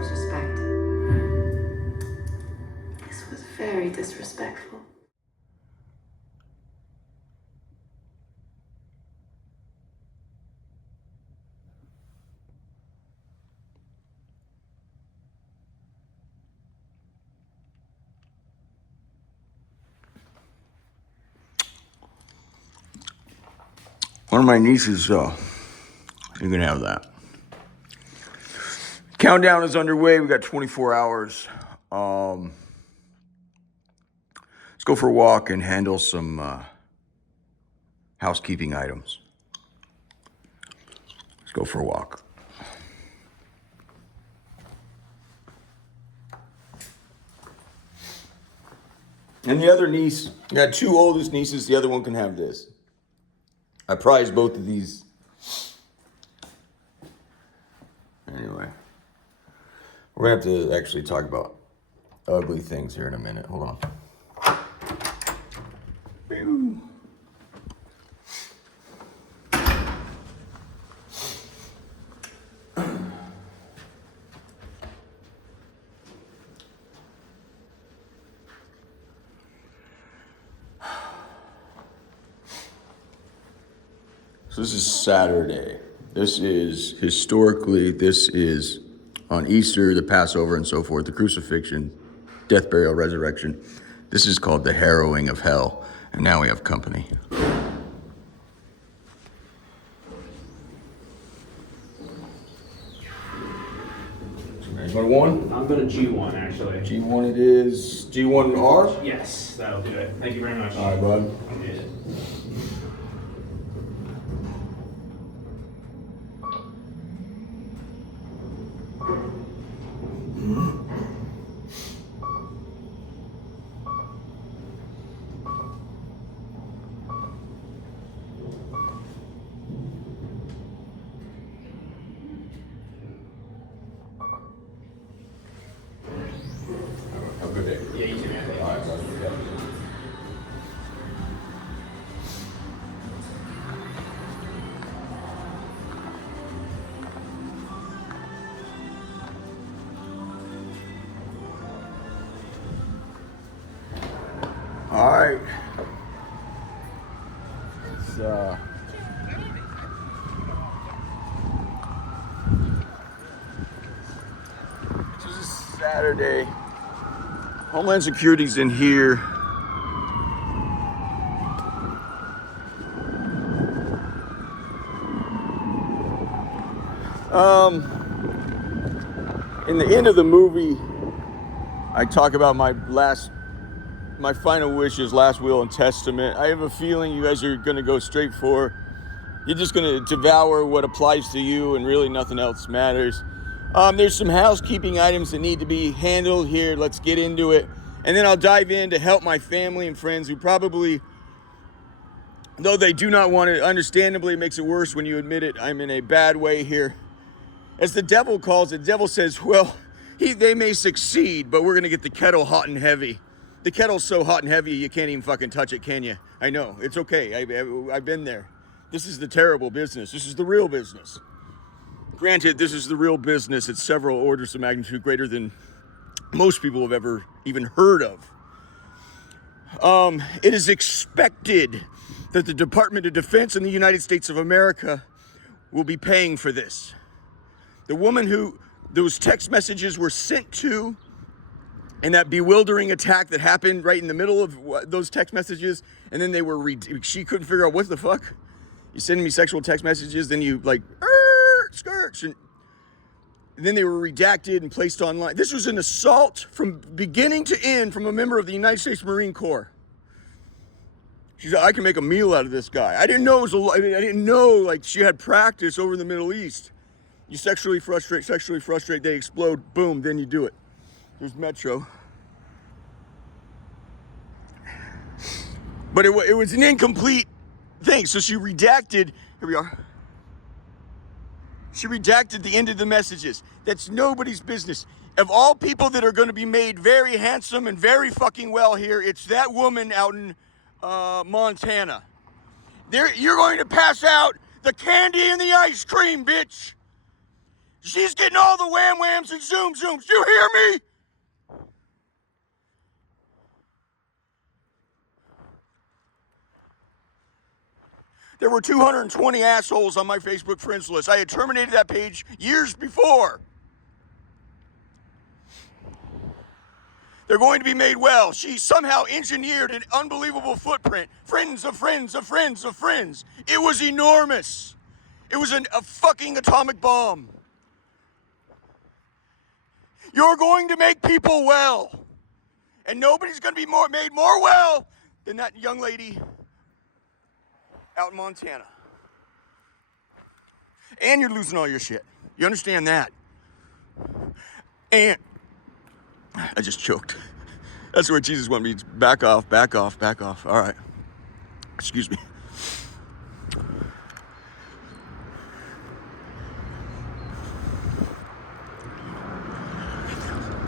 disrespect. This was very disrespectful. One of my nieces, you can have that. Countdown is underway. We got 24 hours. Let's go for a walk and handle some housekeeping items. Let's go for a walk. And the other niece, I got two oldest nieces. The other one can have this. I prize both of these. Anyway, we're gonna have to actually talk about ugly things here in a minute. Hold on. So this is Saturday. This is on Easter, the Passover and so forth, the crucifixion, death, burial, resurrection. This is called the harrowing of hell. And now we have company. Anybody one? I'm going to G1 actually. G1 it is. G1R? Yes, that'll do it. Thank you very much. All right, bud. I did it. Have a good day. Yeah, you too, man. All right, bud. Yeah. All right. This is Saturday. Homeland Security's in here. In the end of the movie, I talk about my final wishes, last will and testament. I have a feeling you guys are gonna go straight for, you're just gonna devour what applies to you and really nothing else matters. There's some housekeeping items that need to be handled here. Let's get into it. And then I'll dive in to help my family and friends who probably, though they do not want it, understandably, it makes it worse when you admit it. I'm in a bad way here. As the devil calls it, the devil says, well, they may succeed, but we're gonna get the kettle hot and heavy. The kettle's so hot and heavy, you can't even fucking touch it, can you? I know, it's okay, I've been there. This is the terrible business. This is the real business. Granted, this is the real business. It's several orders of magnitude greater than most people have ever even heard of. It is expected that the Department of Defense in the United States of America will be paying for this. The woman who those text messages were sent to, and that bewildering attack that happened right in the middle of those text messages, and then she couldn't figure out what the fuck. You sending me sexual text messages, then you like, skirts, and then they were redacted and placed online. This was an assault from beginning to end from a member of the United States Marine Corps. She said, I can make a meal out of this guy. I didn't know I didn't know like she had practice over in the Middle East. You sexually frustrate, they explode, boom, then you do it. There's Metro. But it was an incomplete thing, so she redacted, here we are. She redacted the end of the messages. That's nobody's business. Of all people that are gonna be made very handsome and very fucking well here, it's that woman out in Montana. You're going to pass out the candy and the ice cream, bitch. She's getting all the wham whams and zoom zooms. You hear me? There were 220 assholes on my Facebook friends list. I had terminated that page years before. They're going to be made well. She somehow engineered an unbelievable footprint. Friends of friends of friends of friends. It was enormous. It was a fucking atomic bomb. You're going to make people well. And nobody's going to be made more well than that young lady out in Montana. And you're losing all your shit. You understand that? And I just choked. That's where Jesus wanted me to back off, back off, back off. All right. Excuse me.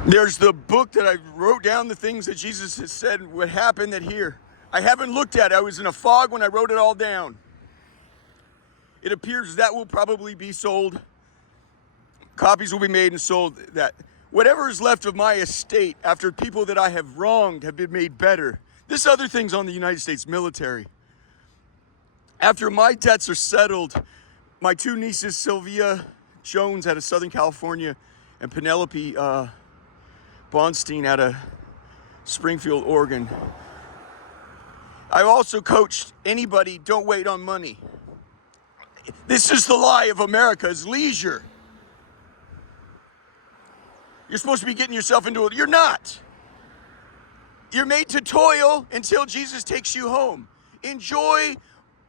There's the book that I wrote down the things that Jesus has said would happen that here. I haven't looked at it. I was in a fog when I wrote it all down. It appears that will probably be sold. Copies will be made and sold. That whatever is left of my estate after people that I have wronged have been made better. This other thing's on the United States military. After my debts are settled, my two nieces, Sylvia Jones out of Southern California and Penelope Bonstein out of Springfield, Oregon. I've also coached anybody, don't wait on money. This is the lie of America, is leisure. You're supposed to be getting yourself into it. You're not. You're made to toil until Jesus takes you home. Enjoy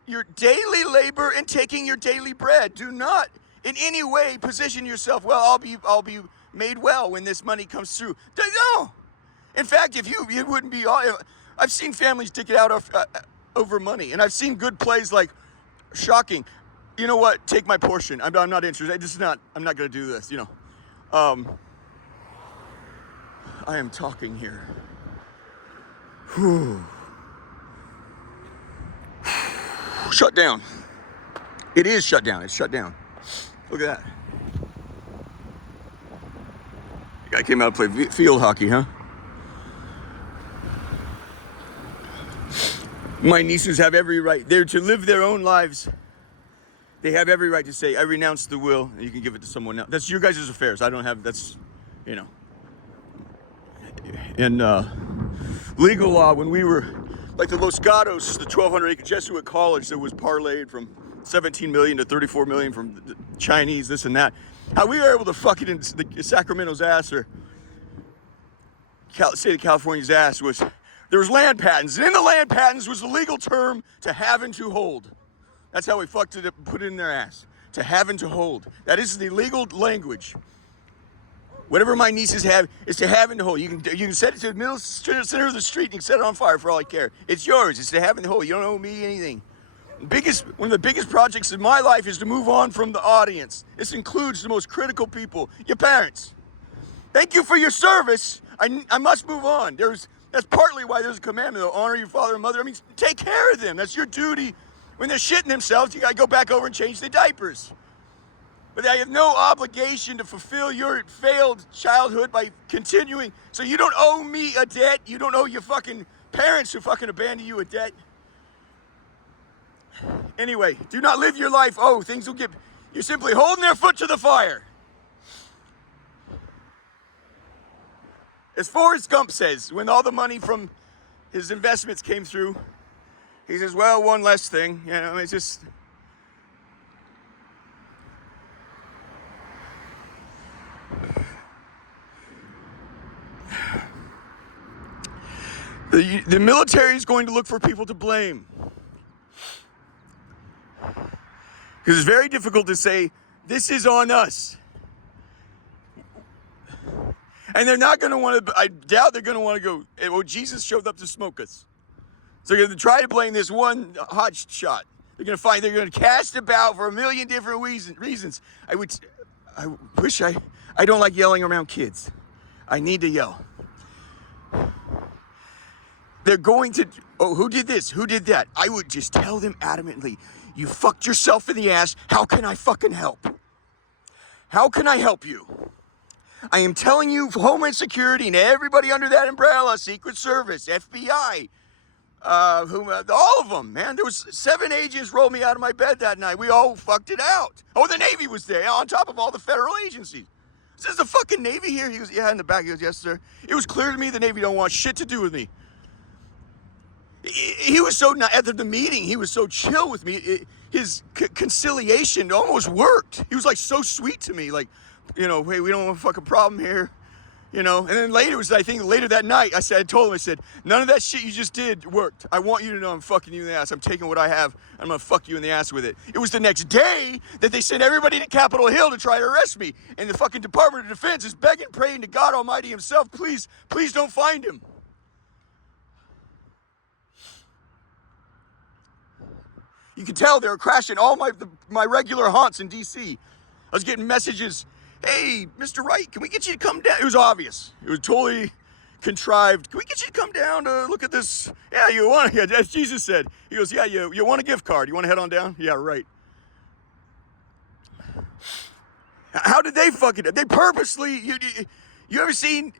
your daily labor and taking your daily bread. Do not in any way position yourself, well, I'll be made well when this money comes through. No. In fact, if you wouldn't be, I've seen families dick it out over money, and I've seen good plays like, shocking. You know what? Take my portion. I'm not interested. I'm not going to do this. You know. I am talking here. Whew. Shut down. It is shut down. It's shut down. Look at that. The guy came out to play field hockey, huh? My nieces have every right. They're to live their own lives. They have every right to say, I renounce the will, and you can give it to someone else. That's your guys' affairs. I don't have, that's, you know. In legal law, when we were, like the Los Gatos, the 1,200-acre Jesuit college that was parlayed from 17 million to 34 million from the Chinese, this and that, how we were able to fuck it in Sacramento's ass, or state of California's ass, was there was land patents, and in the land patents was the legal term to have and to hold. That's how we fucked it up, put it in their ass. To have and to hold. That is the legal language. Whatever my nieces have is to have and to hold. You can set it to the middle center of the street and you can set it on fire for all I care. It's yours. It's to have and to hold. You don't owe me anything. One of the biggest projects in my life is to move on from the audience. This includes the most critical people, your parents. Thank you for your service. I must move on. That's partly why there's a commandment, to honor your father and mother. I mean, take care of them. That's your duty. When they're shitting themselves, you gotta go back over and change the diapers. But I have no obligation to fulfill your failed childhood by continuing. So you don't owe me a debt. You don't owe your fucking parents who fucking abandoned you a debt. Anyway, do not live your life. Oh, things will get... You're simply holding their foot to the fire. As Forrest Gump says, when all the money from his investments came through, he says, well, one less thing. You know, it's just... The military is going to look for people to blame. Because it's very difficult to say, this is on us. And they're not going to want to, I doubt they're going to want to go, well, Jesus showed up to smoke us. So they're going to try to blame this one hot shot. They're going to cast about for a million different reasons. I wish I don't like yelling around kids. I need to yell. They're going to, oh, who did this? Who did that? I would just tell them adamantly, you fucked yourself in the ass. How can I fucking help? How can I help you? I am telling you, Homeland Security and everybody under that umbrella, Secret Service, FBI, all of them, man. There was 7 agents rolled me out of my bed that night. We all fucked it out. Oh, the Navy was there on top of all the federal agencies. Is this the fucking Navy here? He goes, yeah, in the back. He goes, yes, sir. It was clear to me the Navy don't want shit to do with me. He was so, at the meeting, he was so chill with me. His conciliation almost worked. He was like so sweet to me. Like, you know, hey, we don't have a fucking problem here. You know, and then later I think later that night, I told him, I said, none of that shit you just did worked. I want you to know I'm fucking you in the ass. I'm taking what I have, I'm gonna fuck you in the ass with it. It was the next day that they sent everybody to Capitol Hill to try to arrest me. And the fucking Department of Defense is begging, praying to God Almighty himself, please don't find him. You can tell they were crashing all my regular haunts in DC. I was getting messages, hey, Mr. Wright, can we get you to come down? It was obvious. It was totally contrived. Can we get you to come down to look at this? Yeah, as Jesus said. He goes, yeah, you want a gift card? You want to head on down? Yeah, right. How did they fucking, they purposely, you ever seen,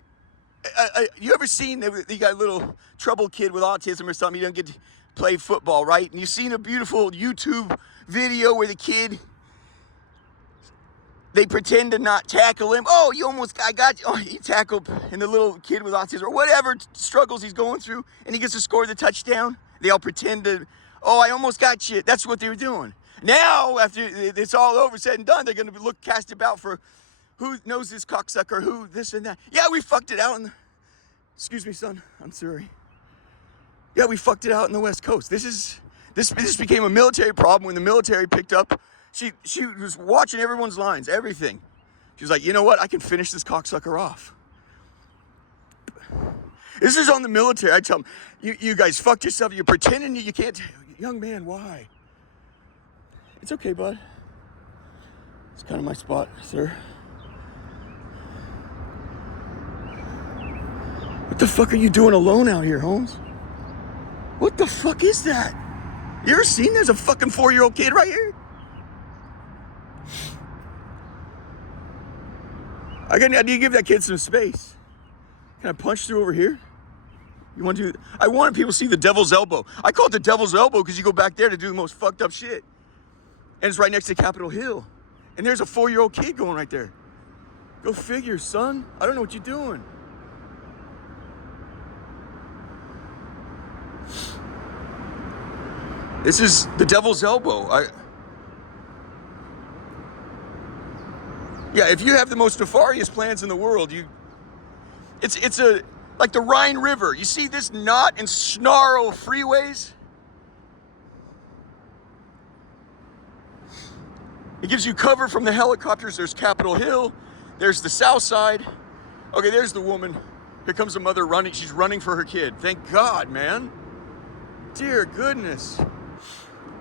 you got a little troubled kid with autism or something, you don't get to play football, right? And you've seen a beautiful YouTube video where the kid, they pretend to not tackle him. Oh, I got you. Oh, he tackled, and the little kid with autism or whatever struggles he's going through, and he gets to score the touchdown. They all pretend to, oh, I almost got you. That's what they were doing. Now, after it's all over, said and done, they're going to cast about for who knows this cocksucker, who this and that. Yeah, we fucked it out. Excuse me, son. I'm sorry. Yeah, we fucked it out in the West Coast. This became a military problem when the military picked up. She was watching everyone's lines, everything. She was like, you know what? I can finish this cocksucker off. This is on the military. I tell them, you guys fucked yourself. You're pretending you can't. Young man, why? It's okay, bud. It's kind of my spot, sir. What the fuck are you doing alone out here, Holmes? What the fuck is that? You ever seen there's a fucking 4-year-old kid right here? I need to give that kid some space. Can I punch through over here? You want to? I wanted people to see the devil's elbow. I call it the devil's elbow because you go back there to do the most fucked up shit. And it's right next to Capitol Hill. And there's a 4-year-old kid going right there. Go figure, son. I don't know what you're doing. This is the devil's elbow. Yeah, if you have the most nefarious plans in the world, it's like the Rhine River. You see this knot and snarl of freeways? It gives you cover from the helicopters. There's Capitol Hill. There's the south side. Okay, there's the woman. Here comes the mother running. She's running for her kid. Thank God, man. Dear goodness.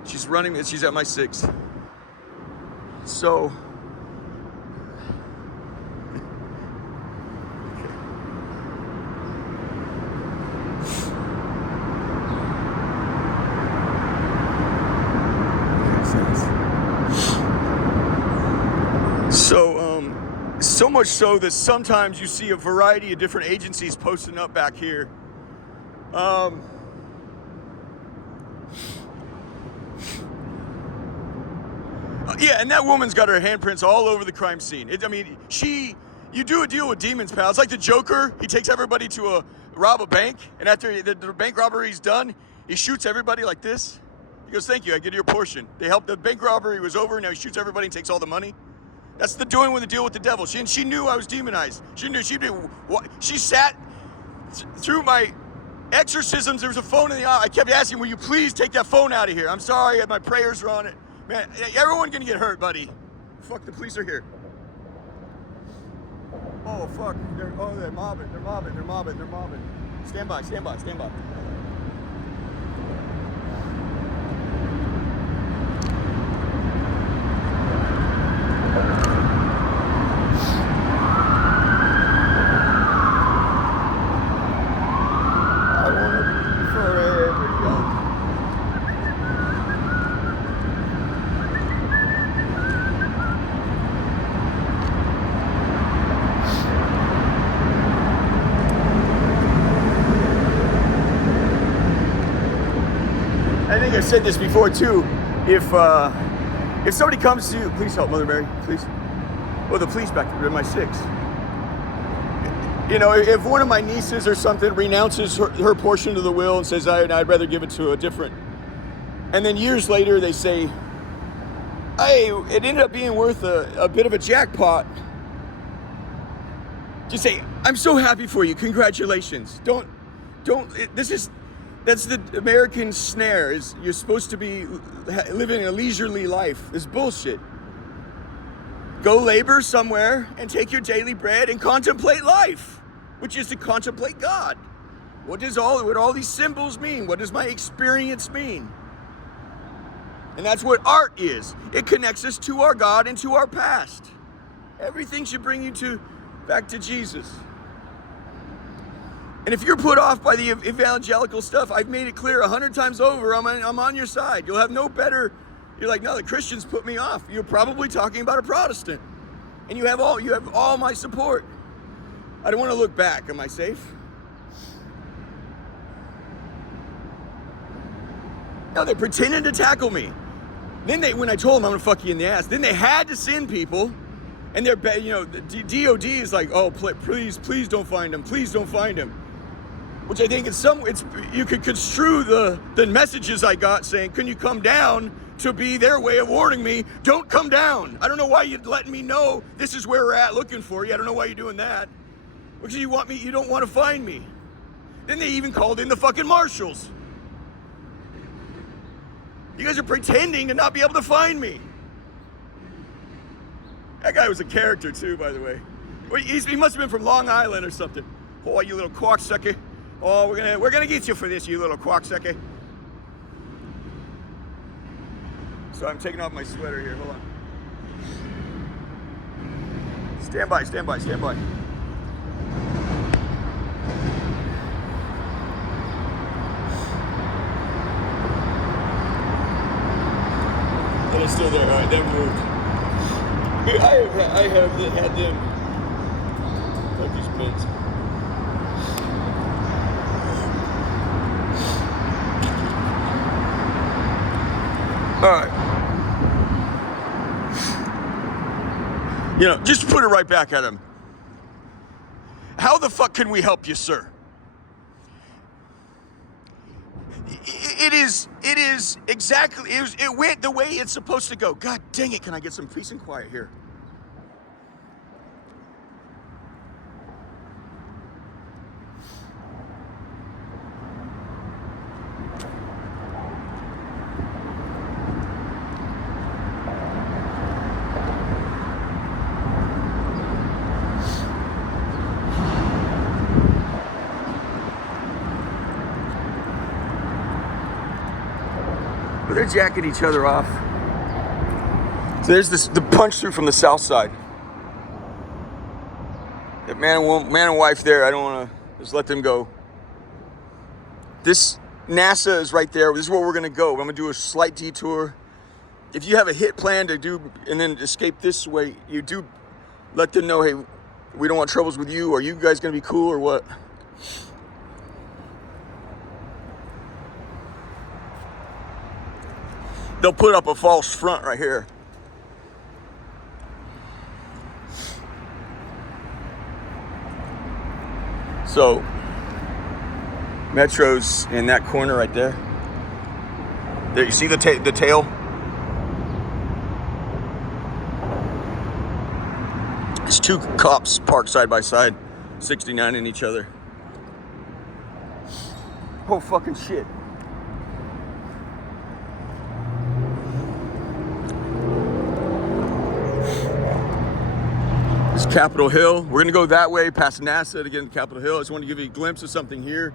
She's running. She's at my 6th. So... So much so that sometimes you see a variety of different agencies posting up back here. Yeah, and that woman's got her handprints all over the crime scene. You do a deal with demons, pal. It's like the Joker. He takes everybody to rob a bank, and after the bank robbery's done, he shoots everybody like this. He goes, thank you, I get your portion. The bank robbery was over, now he shoots everybody and takes all the money. That's the doing with the deal with the devil. She knew I was demonized. She sat through my exorcisms. There was a phone in the aisle. I kept asking, will you please take that phone out of here? I'm sorry, my prayers are on it. Man, everyone gonna get hurt, buddy. Fuck, the police are here. Oh, fuck. They're mobbing. They're mobbing. Stand by. think I've said this before too. If somebody comes to you, please help Mother Mary, please. Well, the police back there, my 6. You know, if one of my nieces or something renounces her portion of the will and says, I'd rather give it to a different, and then years later they say, hey, it ended up being worth a bit of a jackpot. Just say, I'm so happy for you, congratulations. That's the American snare, is you're supposed to be living a leisurely life. This bullshit. Go labor somewhere and take your daily bread and contemplate life, which is to contemplate God. What all these symbols mean? What does my experience mean? And that's what art is. It connects us to our God and to our past. Everything should bring you back to Jesus. And if you're put off by the evangelical stuff, I've made it clear 100 times over, I'm on your side. You'll have no better. You're like, no, the Christians put me off. You're probably talking about a Protestant. And you have all my support. I don't want to look back. Am I safe? No, they're pretending to tackle me. Then when I told them I'm gonna fuck you in the ass, then they had to send people, and the DOD is like, oh, please don't find him. Please don't find him. Which I think you could construe the messages I got saying, can you come down, to be their way of warning me, don't come down. I don't know why you're letting me know this is where we're at looking for you. I don't know why you're doing that. Because you don't want to find me. Then they even called in the fucking marshals. You guys are pretending to not be able to find me. That guy was a character too, by the way. He must have been from Long Island or something. Oh, you little cocksucker. Oh, we're gonna get you for this, you little cocksucker. So I'm taking off my sweater here. Hold on. Stand by. And it's still there. All right, that moved. I have had them like these pins. All right. Just put it right back at him. How the fuck can we help you, sir? It went the way it's supposed to go. God dang it, can I get some peace and quiet here? They're jacking each other off. So there's the punch through from the south side. That man and wife there, I don't want to just let them go. This NASA is right there. This is where we're going to go. I'm going to do a slight detour. If you have a hit plan to do and then escape this way, you do let them know, hey, we don't want troubles with you. Are you guys going to be cool or what? They'll put up a false front right here. So, Metro's in that corner right there. There, you see the tail? It's two cops parked side by side, 69 in each other. Oh, fucking shit. This is Capitol Hill. We're gonna go that way past NASA to get into Capitol Hill. I just want to give you a glimpse of something here.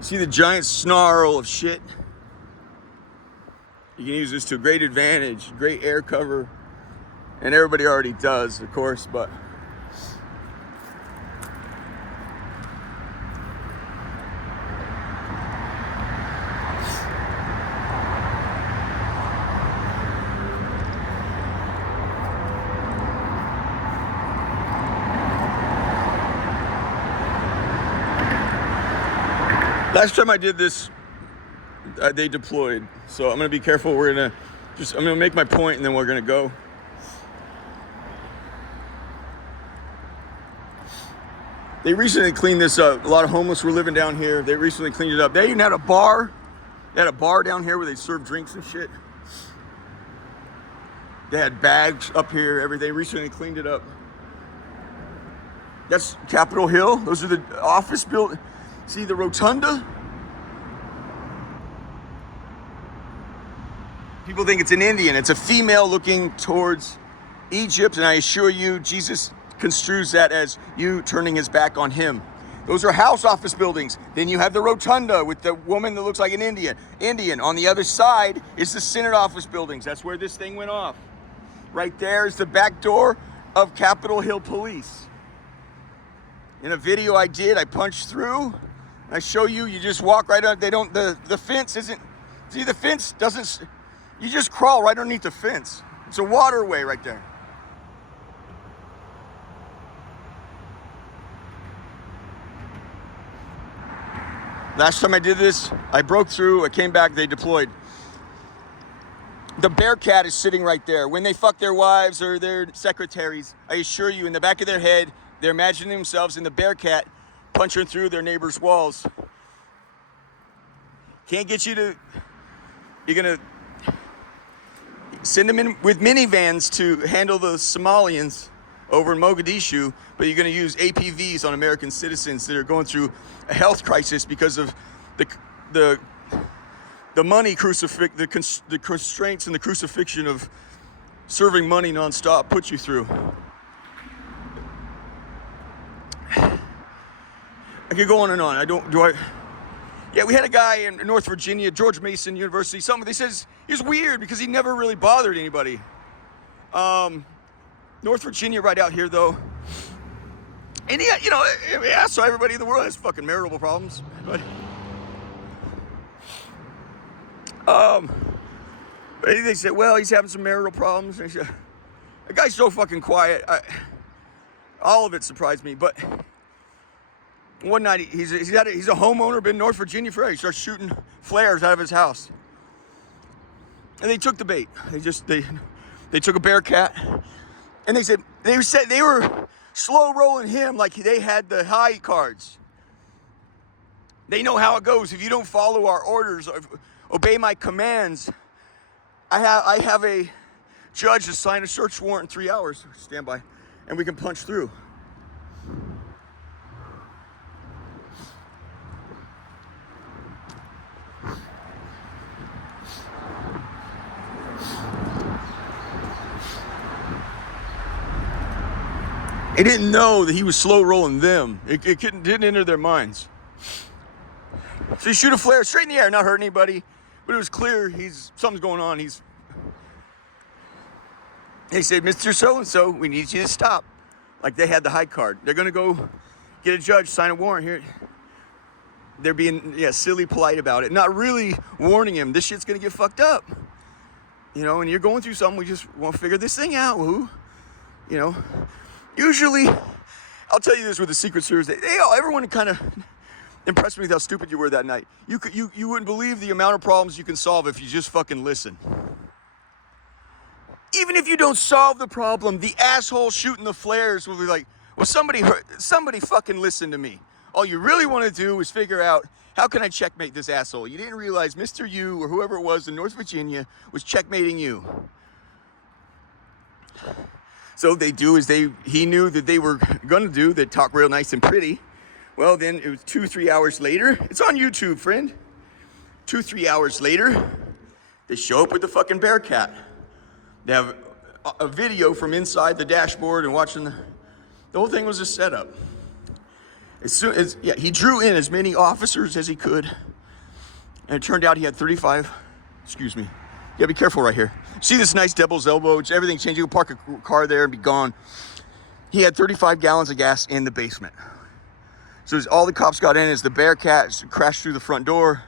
See the giant snarl of shit? You can use this to a great advantage, great air cover. And everybody already does, of course, but Last time I did this, they deployed. So I'm gonna be careful. I'm gonna make my point and then we're gonna go. They recently cleaned this up. A lot of homeless were living down here. They recently cleaned it up. They even had a bar. They had a bar down here where they served drinks and shit. They had bags up here, everything. They recently cleaned it up. That's Capitol Hill. Those are the office buildings. See the rotunda? People think it's an Indian. It's a female looking towards Egypt, and I assure you, Jesus construes that as you turning his back on him. Those are house office buildings. Then you have the rotunda with the woman that looks like an Indian. On the other side is the Senate office buildings. That's where this thing went off. Right there is the back door of Capitol Hill Police. In a video I did, I punched through. I show you, you just walk right on. The fence isn't, see the fence doesn't, you just crawl right underneath the fence. It's a waterway right there. Last time I did this, I broke through, I came back, they deployed. The Bearcat is sitting right there. When they fuck their wives or their secretaries, I assure you, in the back of their head, they're imagining themselves in the Bearcat punching through their neighbor's walls. Can't get you to, you're gonna send them in with minivans to handle the Somalians over in Mogadishu, but you're gonna use APVs on American citizens that are going through a health crisis because of the money the constraints and the crucifixion of serving money nonstop puts you through. I could go on and on. Yeah, we had a guy in North Virginia, George Mason University. They says he was weird because he never really bothered anybody. North Virginia, right out here though. And yeah, so everybody in the world has fucking marital problems, but they said, well, he's having some marital problems. And the guy's so fucking quiet. All of it surprised me. But one night, he's a homeowner, been in North Virginia forever. He starts shooting flares out of his house. And they took the bait. They took a Bearcat. And they said they were slow rolling him like they had the high cards. They know how it goes. If you don't follow our orders, obey my commands, I have a judge to sign a search warrant in 3 hours. Stand by. And we can punch through. They didn't know that he was slow rolling them. It didn't enter their minds. So you shoot a flare straight in the air, not hurt anybody, but it was clear something's going on. They said, Mr. So-and-so, we need you to stop. Like they had the high card. They're gonna go get a judge, sign a warrant here. They're being silly polite about it, not really warning him, this shit's gonna get fucked up. And you're going through something, we just want to figure this thing out, woo. Usually, I'll tell you this with the Secret Service, everyone kind of impressed me with how stupid you were that night. You wouldn't believe the amount of problems you can solve if you just fucking listen. Even if you don't solve the problem, the asshole shooting the flares will be like, well, somebody fucking listen to me. All you really want to do is figure out, how can I checkmate this asshole? You didn't realize Mr. You or whoever it was in North Virginia was checkmating you. So they do as he knew that they were going to do, that talk real nice and pretty. Well, then it was 2-3 hours later. It's on YouTube, friend. 2-3 hours later, they show up with the fucking Bearcat. They have a video from inside the dashboard and watching the whole thing was a setup. He drew in as many officers as he could. And it turned out he had 35, excuse me. You gotta be careful right here. See this nice devil's elbow, everything changed. You can park a car there and be gone. He had 35 gallons of gas in the basement. So as all the cops got in, as the Bearcat crashed through the front door,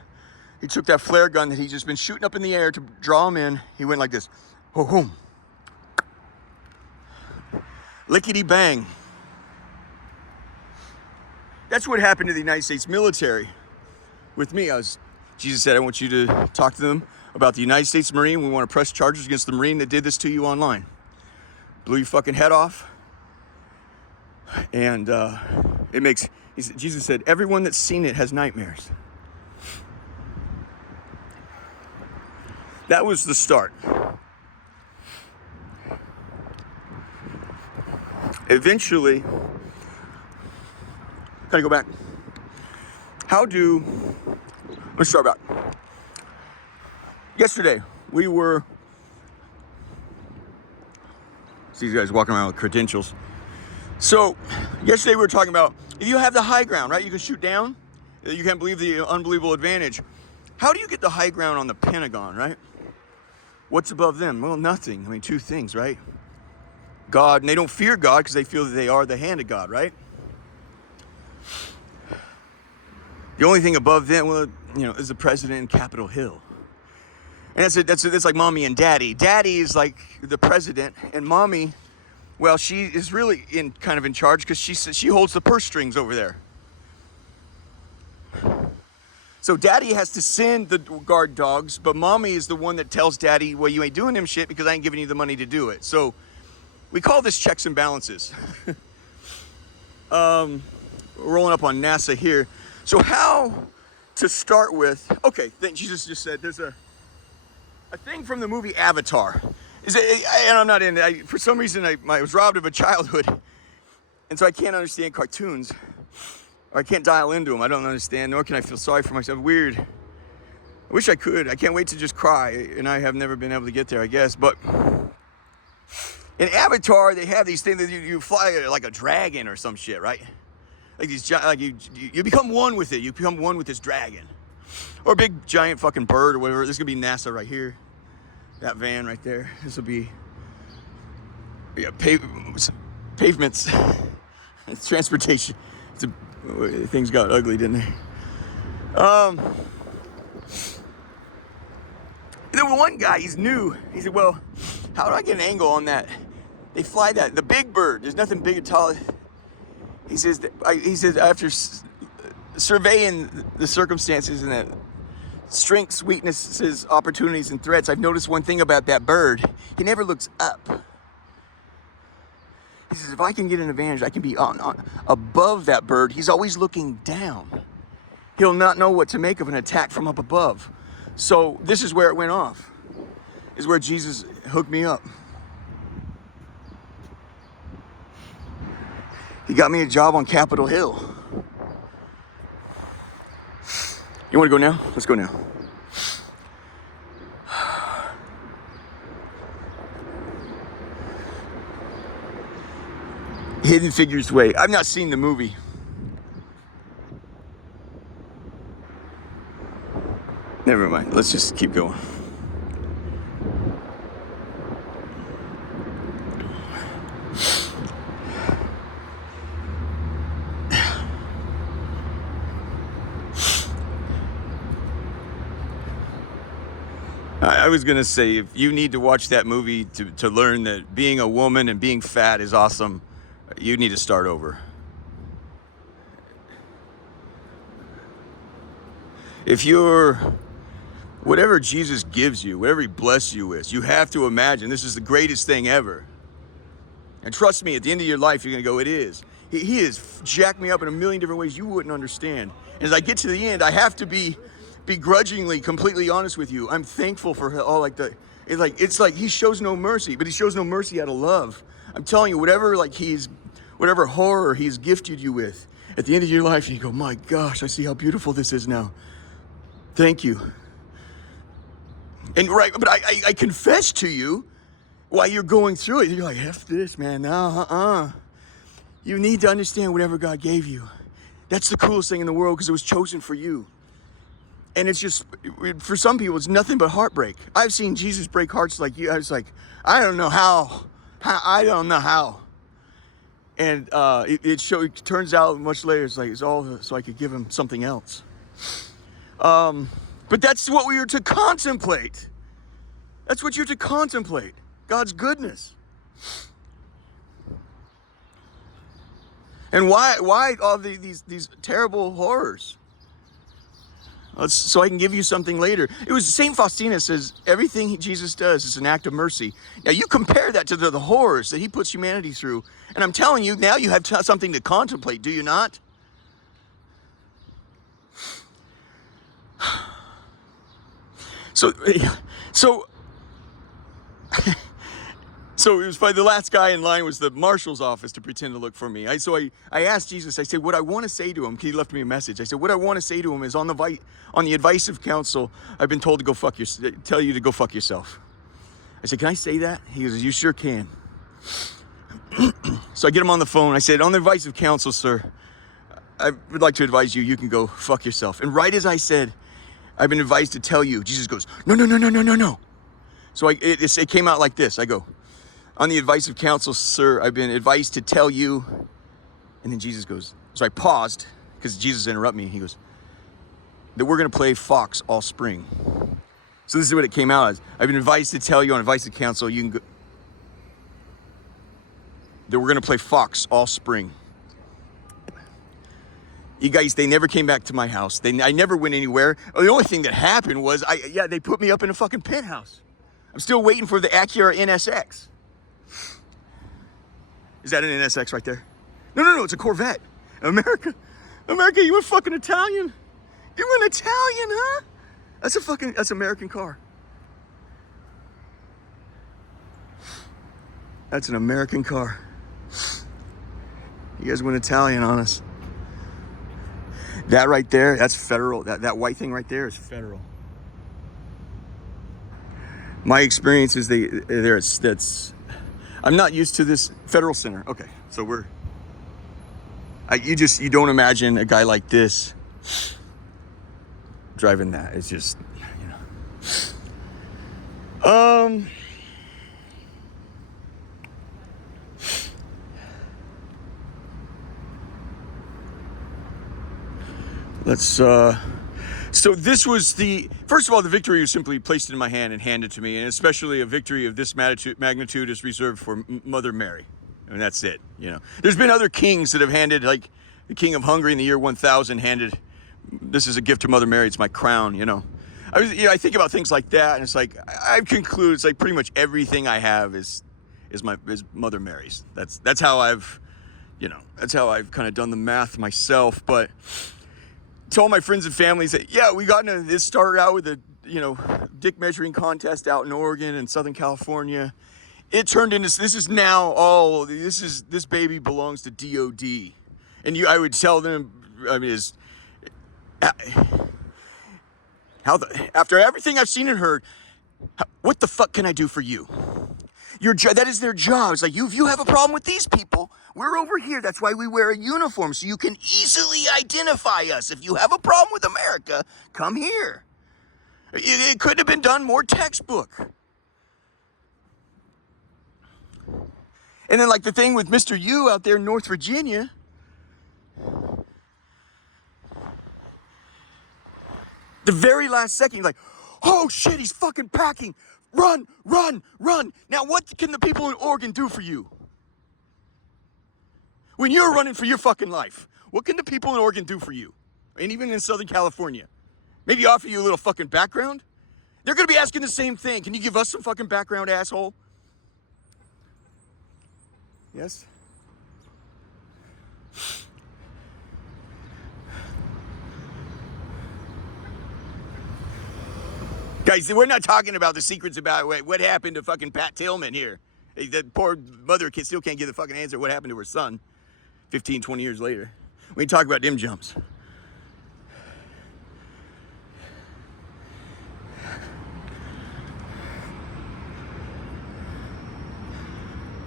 he took that flare gun that he'd just been shooting up in the air to draw him in. He went like this, ho hum. Lickety bang. That's what happened to the United States military. with me. Jesus said, I want you to talk to them about the United States Marine. We want to press charges against the Marine that did this to you online. Blew your fucking head off. And Jesus said, everyone that's seen it has nightmares. That was the start. Eventually, gotta go back. Let's start back. Yesterday, we were, see these guys walking around with credentials. So, yesterday we were talking about, if you have the high ground, right? You can shoot down. You can't believe the unbelievable advantage. How do you get the high ground on the Pentagon, right? What's above them? Well, nothing. I mean, two things, right? God, and they don't fear God because they feel that they are the hand of God, right? The only thing above them, well, is the president in Capitol Hill. And that's like mommy and daddy. Daddy is like the president, and mommy, well, she is really kind of in charge because she holds the purse strings over there. So daddy has to send the guard dogs, but mommy is the one that tells daddy, well, you ain't doing them shit because I ain't giving you the money to do it. So we call this checks and balances. Rolling up on NASA here. So how to start with, okay, Jesus just said there's a thing from the movie Avatar. And I'm not in it. For some reason, I was robbed of a childhood. And so I can't understand cartoons. Or I can't dial into them. I don't understand, nor can I feel sorry for myself. Weird. I wish I could. I can't wait to just cry. And I have never been able to get there, I guess. But in Avatar, they have these things that you fly like a dragon or some shit, right? Like these, like you become one with it. You become one with this dragon. Or a big giant fucking bird or whatever. This is going to be NASA right here. That van right there. This will be pavements. It's transportation. Things got ugly, didn't they? And then one guy, he's new. He said, well, how do I get an angle on that? They fly that, the big bird. There's nothing big or tall. He says, after surveying the circumstances and the strengths, weaknesses, opportunities, and threats, I've noticed one thing about that bird. He never looks up. He says, if I can get an advantage, I can be on above that bird. He's always looking down. He'll not know what to make of an attack from up above. So this is where it went off. Is where Jesus hooked me up. He got me a job on Capitol Hill. You want to go now? Let's go now. Hidden Figures Way. I've not seen the movie. Never mind. Let's just keep going. I was going to say, if you need to watch that movie to learn that being a woman and being fat is awesome, you need to start over. If you're, whatever Jesus gives you, whatever he blesses you with, you have to imagine this is the greatest thing ever. And trust me, at the end of your life, you're going to go, it is. He has jacked me up in a million different ways you wouldn't understand. And as I get to the end, I have to be begrudgingly, completely honest with you. I'm thankful for all it's like he shows no mercy, but he shows no mercy out of love. I'm telling you, whatever horror he's gifted you with, at the end of your life, you go, my gosh, I see how beautiful this is now. Thank you. And right, but I confess to you while you're going through it, you're like, F this, man, You need to understand whatever God gave you. That's the coolest thing in the world because it was chosen for you. And it's just, for some people, it's nothing but heartbreak. I've seen Jesus break hearts like you. I was like, I don't know how. I don't know how. And it turns out much later, it's all so I could give him something else. But that's what we are to contemplate. That's what you're to contemplate. God's goodness. And why all these terrible horrors? so I can give you something later. It was St. Faustina says everything Jesus does is an act of mercy. Now you compare that to the horrors that he puts humanity through. And I'm telling you, now you have something to contemplate, do you not? So it was probably the last guy in line was the marshal's office to pretend to look for me. I asked Jesus, I said, what I want to say to him, he left me a message. I said, what I want to say to him is on the advice of counsel, I've been told to tell you to go fuck yourself. I said, can I say that? He goes, you sure can. So I get him on the phone. I said, on the advice of counsel, sir, I would like to advise you, you can go fuck yourself. And right as I said, I've been advised to tell you, Jesus goes, no. So it came out like this. I go, on the advice of counsel, sir, I've been advised to tell you. And then Jesus goes, so I paused because Jesus interrupted me. He goes, that we're going to play Fox all spring. So this is what it came out as. I've been advised to tell you on advice of counsel, you can go, that we're going to play Fox all spring. You guys, they never came back to my house. I never went anywhere. The only thing that happened was, they put me up in a fucking penthouse. I'm still waiting for the Acura NSX. Is that an NSX right there? No, it's a Corvette. America, you a fucking Italian? You an Italian, huh? That's American car. That's an American car. You guys went Italian on us. That right there, that's federal. That white thing right there is federal. My experience is that's I'm not used to this federal center. Okay, so you don't imagine a guy like this driving that. It's just, so this was first of all, the victory was simply placed in my hand and handed to me, and especially a victory of this magnitude is reserved for Mother Mary. And that's it, There's been other kings that have handed, like the King of Hungary in the year 1000 handed, this is a gift to Mother Mary, it's my crown, I think about things like that, and it's like, I conclude, it's like pretty much everything I have is Mother Mary's. That's how I've kind of done the math myself. But to all my friends and families that, we got into this, started out with a, dick measuring contest out in Oregon and Southern California. It turned into, this baby belongs to DOD. And I would tell them, after everything I've seen and heard, what the fuck can I do for you? That is their job. It's like, if you have a problem with these people, we're over here. That's why we wear a uniform, so you can easily identify us. If you have a problem with America, come here. It could have been done more textbook. And then like the thing with Mr. U out there in North Virginia, the very last second, you're like, oh shit, he's fucking packing. Run. Now what can the people in Oregon do for you? When you're running for your fucking life, what can the people in Oregon do for you? And even in Southern California? Maybe offer you a little fucking background? They're gonna be asking the same thing. Can you give us some fucking background, asshole? Yes? Guys, we're not talking about the secrets about what happened to fucking Pat Tillman here. That poor mother still can't get the fucking answer what happened to her son 15, 20 years later. We talk about them jumps.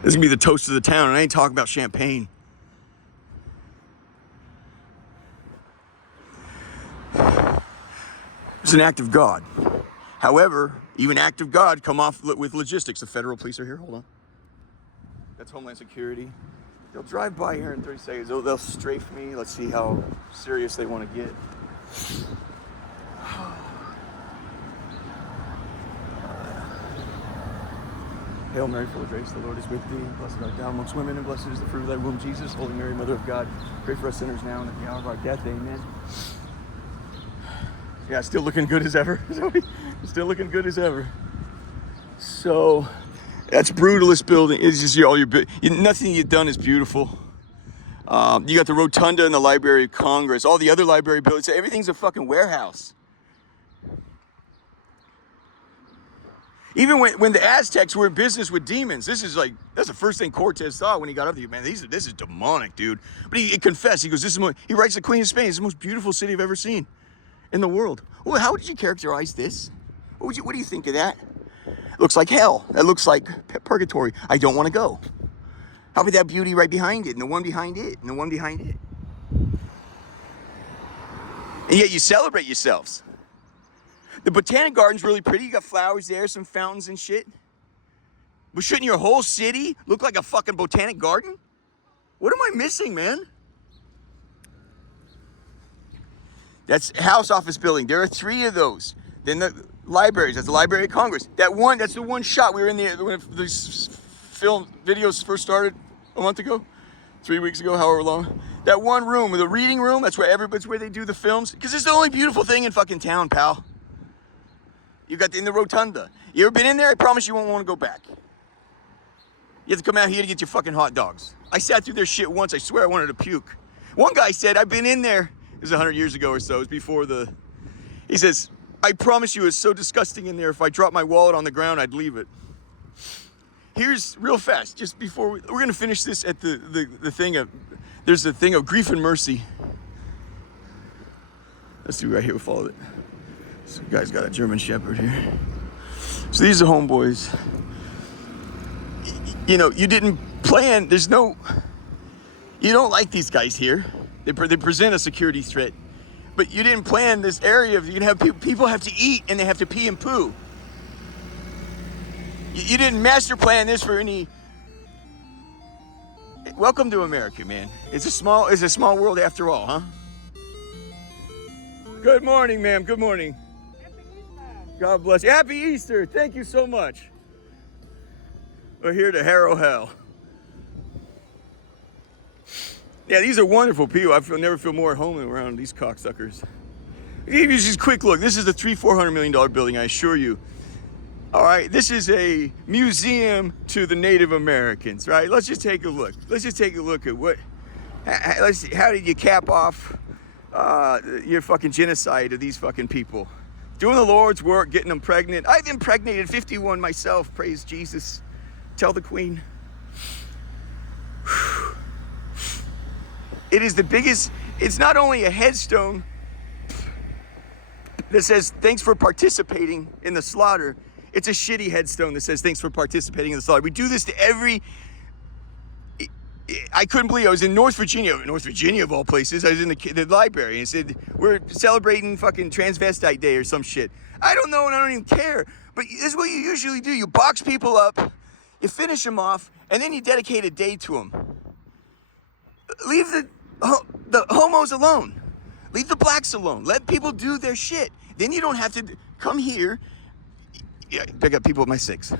This is going to be the toast of the town, and I ain't talking about champagne. It's an act of God. However, even act of God come off with logistics. The federal police are here. Hold on. That's Homeland Security. They'll drive by here in 30 seconds. They'll strafe me. Let's see how serious they want to get. Hail Mary, full of grace, the Lord is with thee. Blessed art thou amongst women, and blessed is the fruit of thy womb, Jesus. Holy Mary, Mother of God, pray for us sinners now and at the hour of our death. Amen. Yeah, still looking good as ever. Still looking good as ever. So that's brutalist building. It's just all your nothing you've done is beautiful. You got the rotunda and the Library of Congress. All the other library buildings. Everything's a fucking warehouse. Even when the Aztecs were in business with demons, that's the first thing Cortez thought when he got up there. Man, this is demonic, dude. But he confessed. He goes, he writes the Queen of Spain. It's the most beautiful city I've ever seen in the world. Well, how would you characterize this? What do you think of that? It looks like hell. That looks like purgatory. I don't want to go. How about that beauty right behind it, and the one behind it, and the one behind it? And yet you celebrate yourselves. The Botanic Garden's really pretty. You got flowers there, some fountains and shit. But shouldn't your whole city look like a fucking Botanic Garden? What am I missing, man? That's House Office Building. There are 3 of those. Then the libraries. That's the Library of Congress. That's the one shot we were in when these film videos first started a month ago, 3 weeks ago, however long. That one room, the reading room, that's where they do the films. Because it's the only beautiful thing in fucking town, pal. You got in the rotunda. You ever been in there? I promise you won't want to go back. You have to come out here to get your fucking hot dogs. I sat through their shit once. I swear I wanted to puke. One guy said, I've been in there. It was 100 years ago or so. It was before he says, I promise you it's so disgusting in there. If I dropped my wallet on the ground, I'd leave it. Here's real fast, just before we're going to finish this at the thing of, there's a thing of grief and mercy. Let's do right here. We'll follow it. This guy's got a German Shepherd here. So these are homeboys. You know, you didn't plan. You don't like these guys here. They present a security threat. But you didn't plan this area. You can have people have to eat and they have to pee and poo. You didn't master plan this for any. Welcome to America, man. It's a small world after all, huh? Good morning, ma'am. Good morning. God bless you. Happy Easter. Thank you so much. We're here to harrow hell. Yeah, these are wonderful people. Never feel more at home than around these cocksuckers. I'll give you just a quick look. This is a $400 million building, I assure you. All right, this is a museum to the Native Americans, right? Let's just take a look. Let's just take a look at how did you cap off your fucking genocide of these fucking people? Doing the Lord's work, getting them pregnant. I've impregnated 51 myself, praise Jesus. Tell the Queen. It is the biggest, it's not only a headstone that says, thanks for participating in the slaughter. It's a shitty headstone that says, thanks for participating in the slaughter. We do this to every, I couldn't believe I was in North Virginia of all places. I was in the library and it said, we're celebrating fucking Transvestite Day or some shit. I don't know and I don't even care. But this is what you usually do. You box people up, you finish them off, and then you dedicate a day to them. Leave the homos alone. Leave the blacks alone. Let people do their shit. Then you don't have to come here. Yeah, I got people at my 6.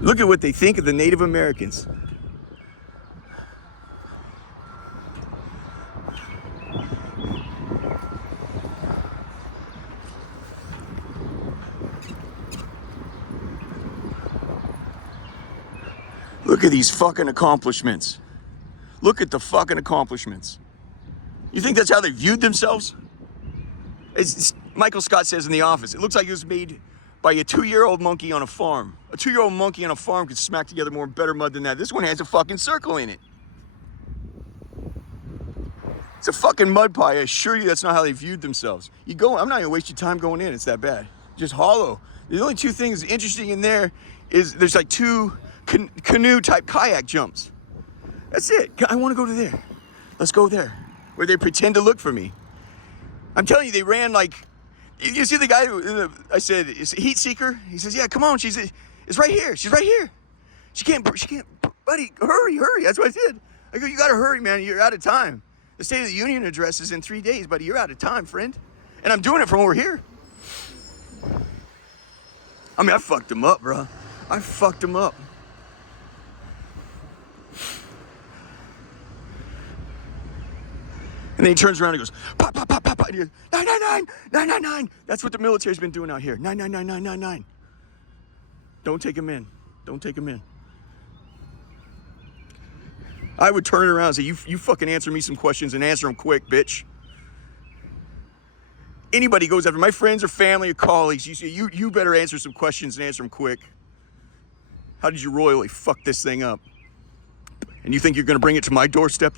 Look at what they think of the Native Americans. Look at these fucking accomplishments. Look at the fucking accomplishments. You think that's how they viewed themselves? It's Michael Scott says in The Office, it looks like it was made by a 2-year-old monkey on a farm. A 2-year-old monkey on a farm could smack together better mud than that. This one has a fucking circle in it. It's a fucking mud pie. I assure you that's not how they viewed themselves. I'm not gonna waste your time going in. It's that bad. Just hollow. The only 2 things interesting in there is there's like 2 canoe type kayak jumps. That's it. I want to go to there. Let's go there. Where they pretend to look for me. I'm telling you, they ran like, you see the guy, I said, is a heat seeker? He says, yeah, come on, it's right here. She's right here. She can't, buddy, hurry. That's what I said. I go, you gotta hurry, man, you're out of time. The State of the Union address is in 3 days, buddy, you're out of time, friend. And I'm doing it from over here. I mean, I fucked him up, bro. I fucked him up. And then he turns around and goes, pop, pop, pop, pop, pop. And he goes, 999, 999. That's what the military's been doing out here. 999, 999. Don't take him in. Don't take him in. I would turn around and say, you fucking answer me some questions and answer them quick, bitch. Anybody goes after my friends or family or colleagues, you better answer some questions and answer them quick. How did you royally fuck this thing up? And you think you're gonna bring it to my doorstep?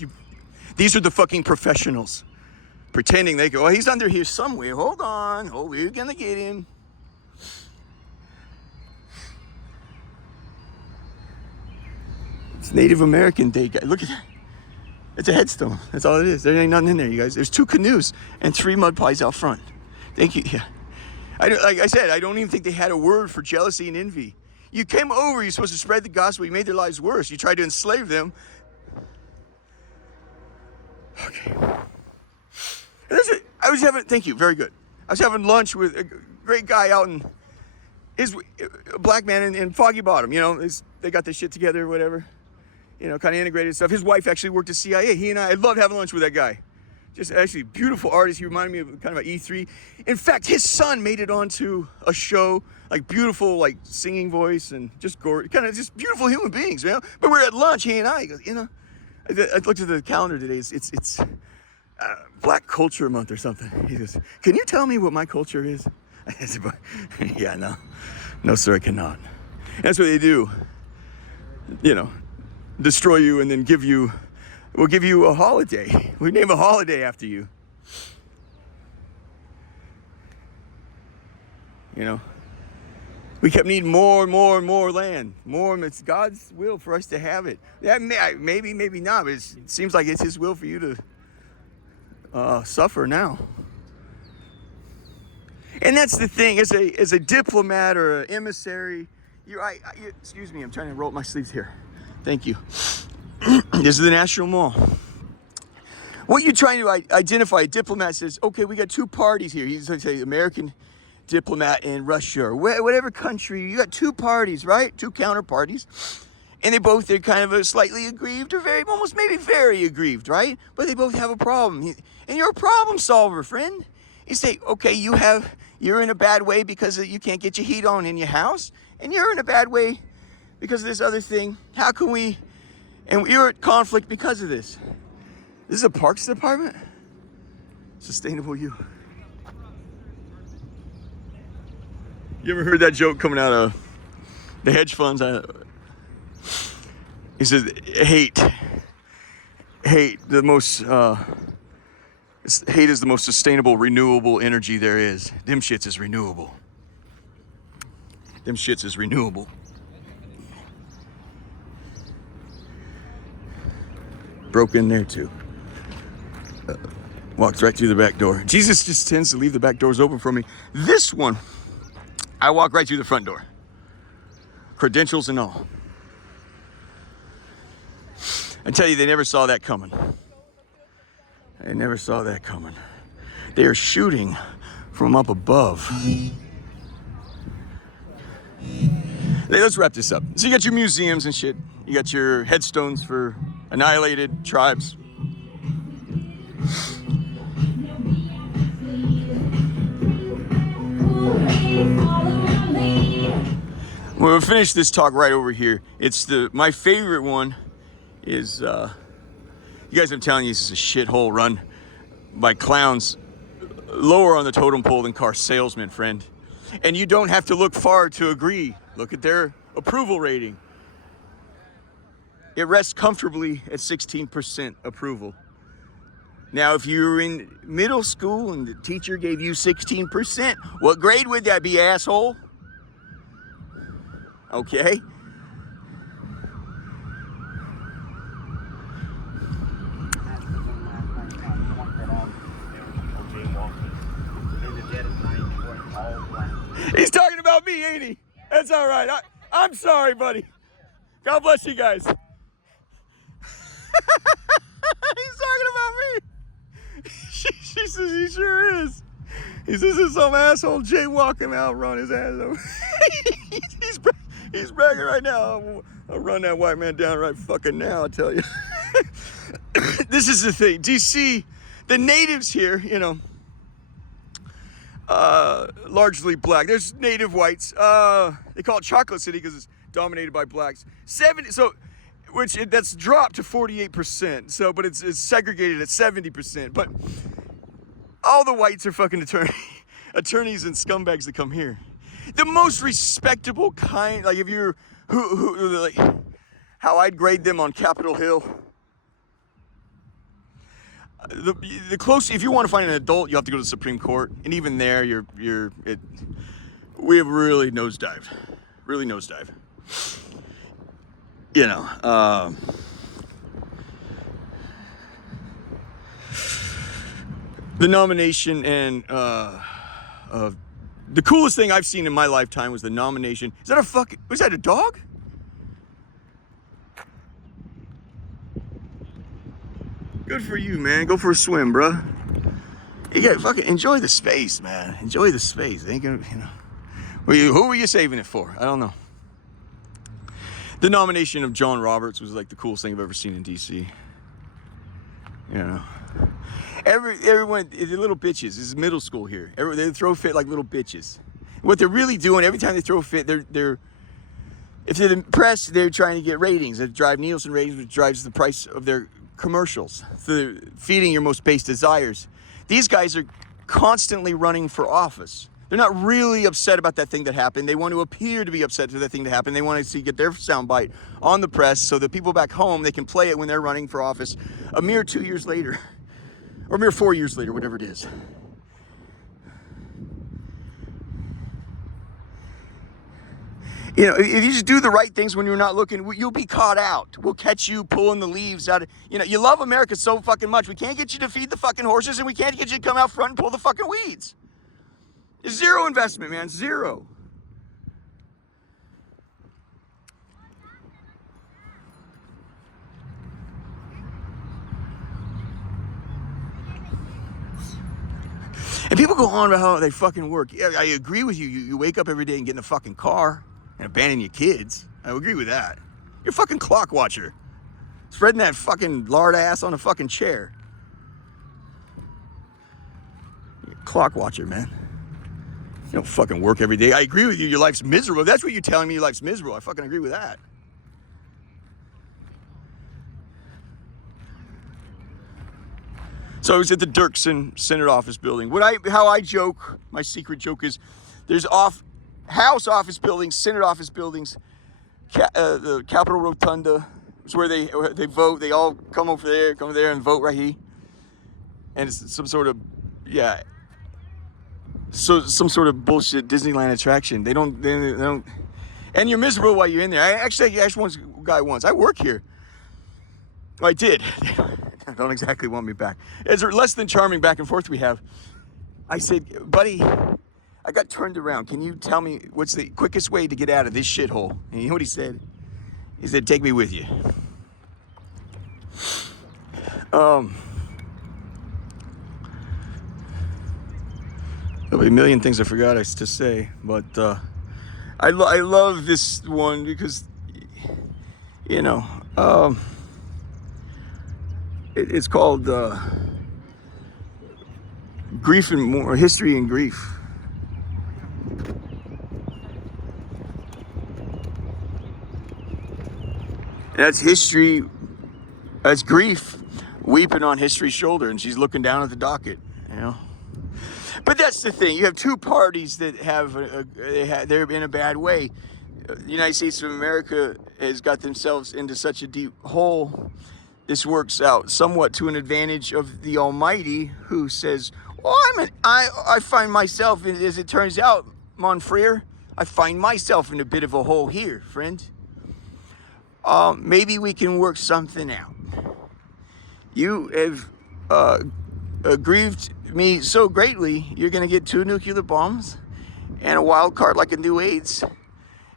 These are the fucking professionals. Pretending they go, oh, he's under here somewhere. Hold on. Oh, we're gonna get him. It's Native American Day, guys. Look at that. It's a headstone. That's all it is. There ain't nothing in there, you guys. There's 2 canoes and 3 mud pies out front. Thank you. Yeah. Like I said, I don't even think they had a word for jealousy and envy. You came over, you're supposed to spread the gospel. You made their lives worse. You tried to enslave them. Okay. I was having, thank you, very good. I was having lunch with a great guy out in, a black man in Foggy Bottom. You know, they got this shit together or whatever. You know, kind of integrated stuff. His wife actually worked at CIA. He and I love having lunch with that guy. Just actually beautiful artist. He reminded me of kind of an E3. In fact, his son made it onto a show, like beautiful, like singing voice and just gorgeous, kind of just beautiful human beings, man. But we're at lunch, he and I. He goes, you know, I looked at the calendar today. It's Black Culture Month or something. He goes, can you tell me what my culture is? I said, yeah, no, sir, I cannot. And that's what they do. You know, destroy you and then we'll give you a holiday. We name a holiday after you. You know, we kept needing more and more and more land. More, and it's God's will for us to have it. Yeah, maybe not, but it seems like it's His will for you to suffer now. And that's the thing, as a diplomat or an emissary, excuse me, I'm trying to roll up my sleeves here. Thank you. This is the National Mall. What you're trying to identify, a diplomat says, okay, we got 2 parties here. He's like, say, American diplomat in Russia or whatever country. You got 2 parties, right? 2 counterparties. And they're kind of slightly aggrieved or almost maybe very aggrieved, right? But they both have a problem. And you're a problem solver, friend. You say, okay, you're in a bad way because you can't get your heat on in your house. And you're in a bad way because of this other thing. How can we... And you're at conflict because of this. This is a Parks Department? Sustainable You. You ever heard that joke coming out of the hedge funds? He says, hate is the most sustainable, renewable energy there is. Them shits is renewable. Broke in there too. Walked right through the back door. Jesus just tends to leave the back doors open for me. This one, I walk right through the front door. Credentials and all. I tell you, they never saw that coming. They are shooting from up above. Let's wrap this up. So you got your museums and shit. You got your headstones for annihilated tribes. We'll finish this talk right over here. It's my favorite one is you guys, I'm telling you, this is a shithole run by clowns lower on the totem pole than car salesmen, friend. And you don't have to look far to agree. Look at their approval rating. It rests comfortably at 16% approval. Now, if you were in middle school and the teacher gave you 16%, what grade would that be, asshole? Okay. He's talking about me, ain't he? That's all right. I'm sorry, buddy. God bless you guys. He's talking about me. She says he sure is. He says there's some asshole jaywalking out, run his ass over. He's bragging right now. I'll run that white man down right fucking now, I tell you. This is the thing. DC the natives here, you know, largely black. There's native whites. They call it Chocolate City because it's dominated by blacks. That's dropped to 48%. So, but it's segregated at 70%. But all the whites are fucking attorneys and scumbags that come here. The most respectable kind, like if you're like how I'd grade them on Capitol Hill. The close, if you want to find an adult, you have to go to the Supreme Court, and even there, we have really nosedived, You know, the nomination and the coolest thing I've seen in my lifetime was the nomination. Was that a dog? Good for you, man. Go for a swim, bro. You gotta fucking enjoy the space, man. Enjoy the space. Ain't gonna, you know. Who were you saving it for? I don't know. The nomination of John Roberts was like the coolest thing I've ever seen in DC. You know. Everyone, the little bitches. This is middle school here. They throw a fit like little bitches. What they're really doing, every time they throw a fit, if they're the press, they're trying to get ratings. They drive Nielsen ratings, which drives the price of their commercials. So they're feeding your most base desires. These guys are constantly running for office. They're not really upset about that thing that happened. They want to appear to be upset to that thing that happened. They want to get their soundbite on the press so that people back home, they can play it when they're running for office a mere 2 years later. Or a mere 4 years later, whatever it is. You know, if you just do the right things when you're not looking, you'll be caught out. We'll catch you pulling the leaves out of, you know, you love America so fucking much. We can't get you to feed the fucking horses, and we can't get you to come out front and pull the fucking weeds. Zero investment, man. Zero. And people go on about how they fucking work. Yeah, I agree with you. You wake up every day and get in the fucking car and abandon your kids. I agree with that. You're a fucking clock watcher. Spreading that fucking lard ass on a fucking chair. You're a clock watcher, man. You don't fucking work every day. I agree with you. Your life's miserable. That's what you're telling me. Your life's miserable. I fucking agree with that. So I was at the Dirksen Senate office building. How I joke, my secret joke is, there's House office buildings, Senate office buildings, the Capitol Rotunda is where they vote. They all come over there and vote right here. And it's some sort of, some sort of bullshit Disneyland attraction. They don't, and you're miserable while you're in there. I asked one guy once, I work here. Well, I did. They don't exactly want me back. It's less than charming back and forth we have. I said, buddy, I got turned around. Can you tell me what's the quickest way to get out of this shithole? And you know what he said? He said, take me with you. There'll be a million things I forgot to say, but I love this one because, you know, it's called Grief and More, History and Grief. That's history, that's grief weeping on history's shoulder, and she's looking down at the docket, you know. But that's the thing. You have two parties that they're in a bad way. The United States of America has got themselves into such a deep hole. This works out somewhat to an advantage of the Almighty, who says, well, I find myself, as it turns out, Monfrere, I find myself in a bit of a hole here, friend. Maybe we can work something out. You have grieved me so greatly, you're going to get 2 nuclear bombs and a wild card like a new AIDS,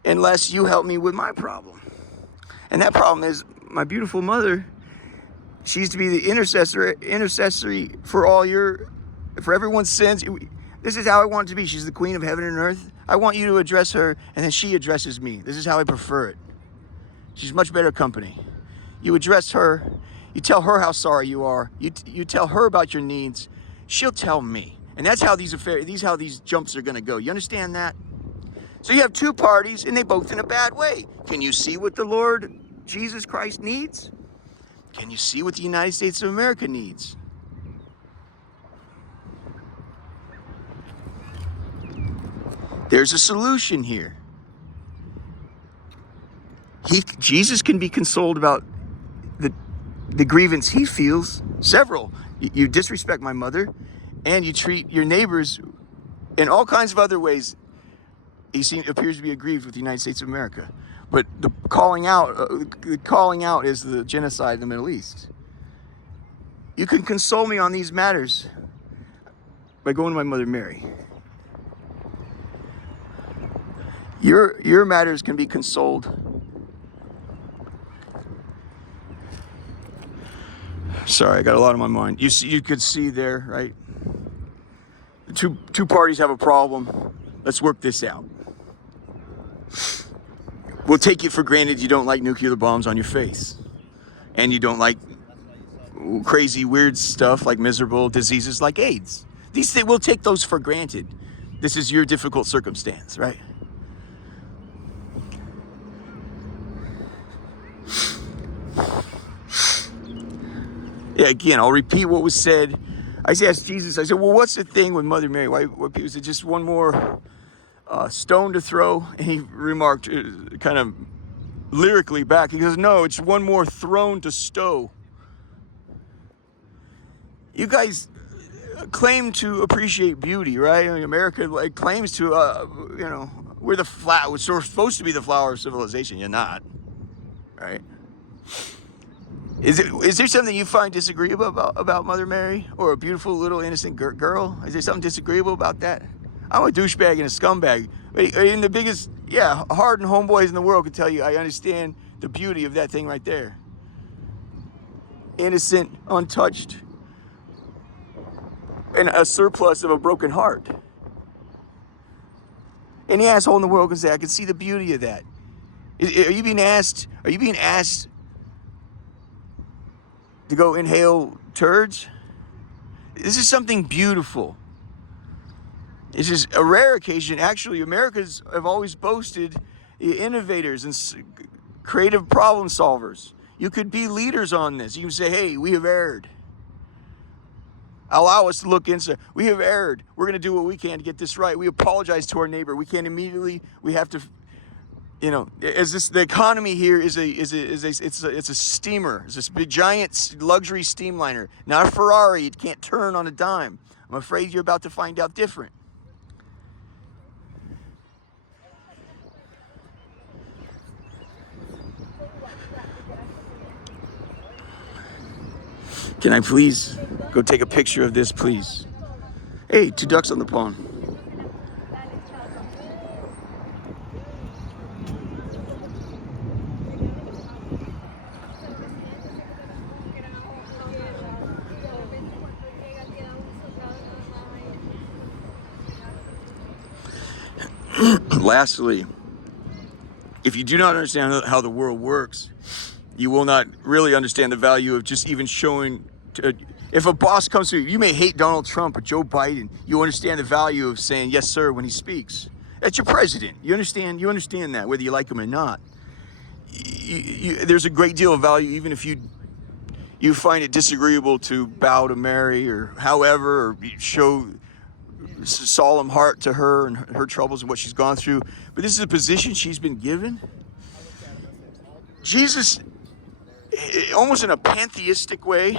unless you help me with my problem. And that problem is my beautiful mother. She's to be the intercessory for everyone's sins. This is how I want it to be. She's the queen of heaven and earth. I want you to address her, and then she addresses me. This is how I prefer it. She's much better company. You address her, You tell her how sorry you are. You tell her about your needs. She'll tell me. And that's how these jumps are going to go. You understand that? So you have two parties, and they both in a bad way. Can you see what the Lord Jesus Christ needs? Can you see what the United States of America needs? There's a solution here. Jesus can be consoled about the grievance he feels. Several. You disrespect my mother, and you treat your neighbors in all kinds of other ways. He appears to be aggrieved with the United States of America. But the calling out is the genocide in the Middle East. You can console me on these matters by going to my mother Mary. Your matters can be consoled. Sorry, I got a lot on my mind. You could see there, right? The two parties have a problem. Let's work this out. We'll take it for granted you don't like nuclear bombs on your face. And you don't like crazy, weird stuff like miserable diseases like AIDS. These things, we'll take those for granted. This is your difficult circumstance, right? Yeah, again, I'll repeat what was said. I asked Jesus, I said, well, what's the thing with Mother Mary? What people said, just one more stone to throw? And he remarked kind of lyrically back. He goes, no, it's one more throne to stow. You guys claim to appreciate beauty, right? I mean, America claims to, we're supposed to be the flower of civilization. You're not, right? Is there something you find disagreeable about Mother Mary or a beautiful little innocent girl? Is there something disagreeable about that? I'm a douchebag and a scumbag. And the biggest, hardened homeboys in the world can tell you I understand the beauty of that thing right there. Innocent, untouched, and a surplus of a broken heart. Any asshole in the world can say, I can see the beauty of that. Are you being asked to go inhale turds? This is something beautiful. This is a rare occasion. Actually, Americans have always boasted innovators and creative problem solvers. You could be leaders on this. You can say, hey, we have erred. Allow us to look inside. We have erred. We're going to do what we can to get this right. We apologize to our neighbor. We can't immediately. We have to. The economy here is a steamer. It's this big giant luxury steamliner, not a Ferrari. It can't turn on a dime. I'm afraid you're about to find out different. Can I please go take a picture of this, please? Hey, 2 ducks on the pond. Lastly, if you do not understand how the world works, you will not really understand the value of just even showing. If a boss comes to you, you may hate Donald Trump or Joe Biden. You understand the value of saying yes, sir, when he speaks. That's your president. You understand that, whether you like him or not. There's a great deal of value, even if you find it disagreeable to bow to Mary or however, or show solemn heart to her and her troubles and what she's gone through. But this is a position she's been given. Jesus, almost in a pantheistic way,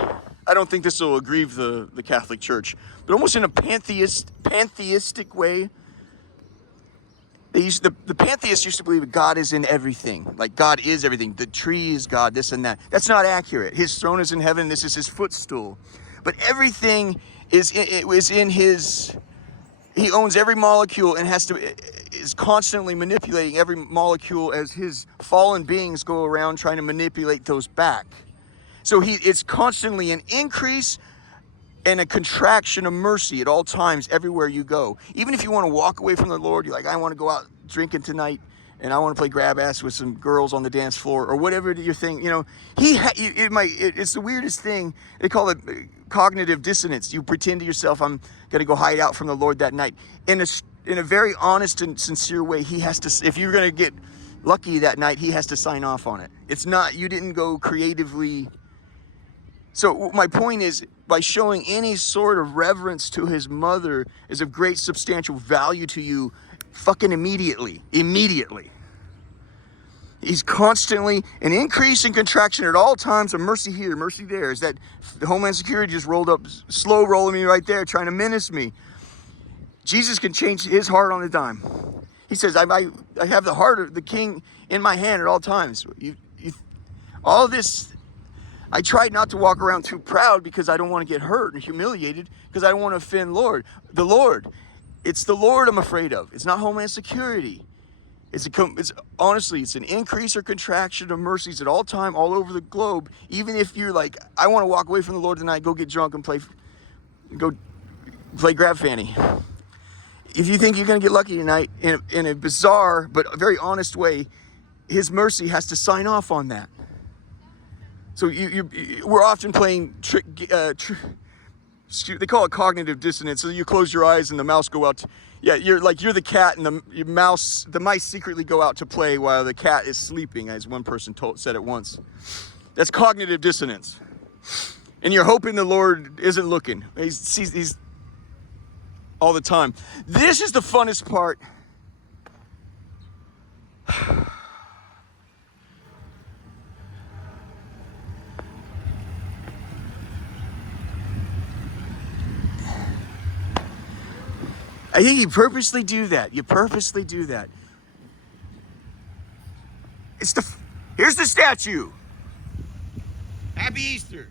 I don't think this will aggrieve the Catholic Church, but almost in a pantheistic way, the pantheists used to believe that God is in everything. Like God is everything. The tree is God, this and that. That's not accurate. His throne is in heaven. This is his footstool. But everything is in his. He owns every molecule and is constantly manipulating every molecule as his fallen beings go around trying to manipulate those back. So it's constantly an increase and a contraction of mercy at all times, everywhere you go. Even if you want to walk away from the Lord, you're like, I want to go out drinking tonight and I want to play grab ass with some girls on the dance floor or whatever your thing, you know, it's the weirdest thing. They call it cognitive dissonance. You pretend to yourself, I'm going to go hide out from the Lord that night. In a very honest and sincere way, he has to, if you're going to get lucky that night, he has to sign off on it. It's not, you didn't go creatively. So my point is, by showing any sort of reverence to his mother is of great substantial value to you fucking immediately. He's constantly an increase and contraction at all times, a mercy here, mercy there. Is that the Homeland Security just rolled up, slow rolling me right there, trying to menace me. Jesus can change his heart on a dime. He says, I have the heart of the king in my hand at all times. All this, I tried not to walk around too proud because I don't want to get hurt and humiliated because I don't want to offend the Lord. It's the Lord I'm afraid of. It's not Homeland Security. It's honestly, it's an increase or contraction of mercies at all time, all over the globe. Even if you're like, I want to walk away from the Lord tonight, go get drunk and play grab fanny. If you think you're going to get lucky tonight in a bizarre but very honest way, his mercy has to sign off on that. So we're often playing they call it cognitive dissonance. So you close your eyes and the mouse go out. You're the cat, and the mice secretly go out to play while the cat is sleeping, as one person said it once. That's cognitive dissonance. And you're hoping the Lord isn't looking. He's all the time. This is the funnest part. I think you purposely do that. Here's the statue. Happy Easter.